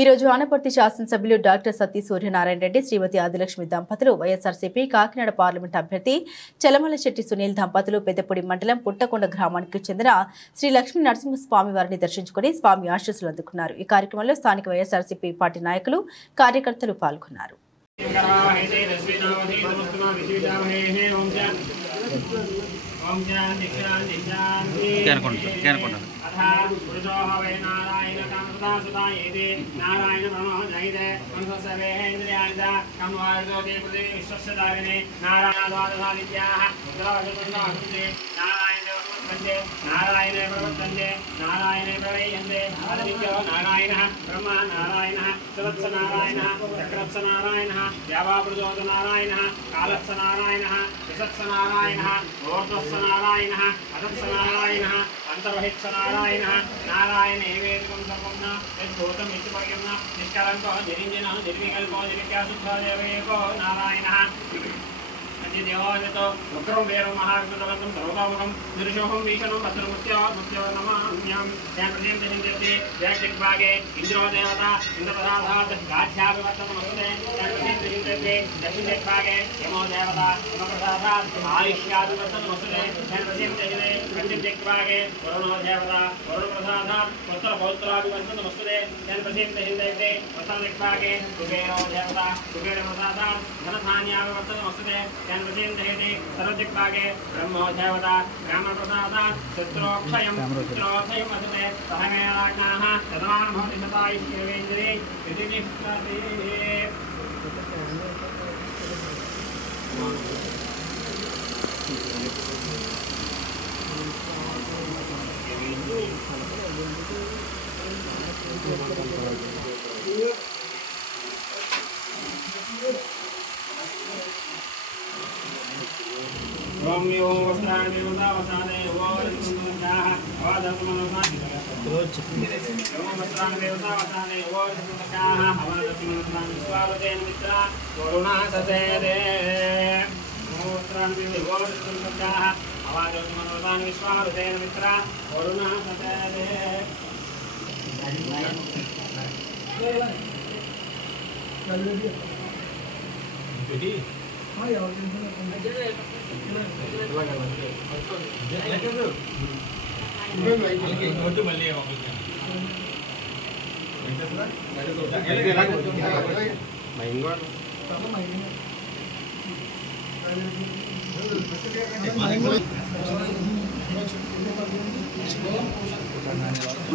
ఈ రోజు ఆనపర్తి శాసనసభ్యులు డాక్టర్ సత్తి సూర్యనారాయణ రెడ్డి శ్రీమతి ఆదిలక్ష్మి దంపతులు వైఎస్ఆర్సీపీ కాకినాడ పార్లమెంట్ అభ్యర్థి చలమలశెట్టి సునీల్ దంపతులు పెద్దపూడి మండలం పుట్టకొండ గ్రామానికి చెందిన శ్రీ లక్ష్మీ నరసింహస్వామి వారిని దర్శించుకుని స్వామి ఆశీస్సులు అందుకున్నారు। ఈ కార్యక్రమంలో స్థానిక వైఎస్ఆర్సీపీ పార్టీ నాయకులు కార్యకర్తలు పాల్గొన్నారు। नारायण प्रवर्तन्ते नारायण प्रवेयन्ते अदित्यो नारायणः ब्रह्मा नारायणः सुवत्स नारायणः चक्रत्स नारायणः व्यावावृजोत नारायणः कालत्स नारायणः विशत्स नारायणः ऊर्ध्वस्स नारायणः अधत्स नारायणः अन्तर्बहित्स नारायणः नारायण एवेदकं सर्वं न यद्भूतं इत्यपर्यं न निष्कलङ्को निरञ्जनः निर्विकल्पो निर्विक्रियाशुद्धो देवएको नारायणः देवाजतो उग्रं वीरं महाविष्णुतवन्तं सर्वतोमुखं निर्शोहं भीषणं भद्रमुत्यो नमाम्यहं जयप्रदें दहिन्दे जयजग्भागे इन्द्रो देवता इन्द्रप्रसादात् गाढ्याभिवर्तनमस्ते जयप्रदें दहिन्दे दक्षिणजग्भागे यमो देवता यमप्रसादात् आयुष्याभिवर्तनमस्ते जयप्रदें दहिन्दे पञ्चमजग्भागे वरुणो देवता वरुणप्रसादात् पुत्रपौत्राभिवर्तनमस्ते जयप्रदें दहिन्दे उत्तरजग्भागे कुबेरो देवता कुबेरप्रसादात् धनधान्याभिवर्तनमस्ते सर्वदिग्भागे ब्रह्मो देवता ब्राह्मणप्रसादात् शत्रोक्षयं अधते सहमेणाज्ञाः शतमानं भवति शतायुष्येवेन्द्रिये रोमियो वस्त्राणि वस्त्रावसाने वोरसुन्दरः अवादमनोसानि वस्त्राणि वस्त्रावसाने वोरसुन्दरः अवादमनोसानि स्वागतेन मित्रा वरुणा ससेदे वस्त्राणि वोरसुन्दरः अवादमनोसानि स्वागतेन मित्रा वरुणा ससेदे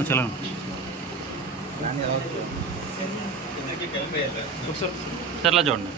चलो चला जोड़ना।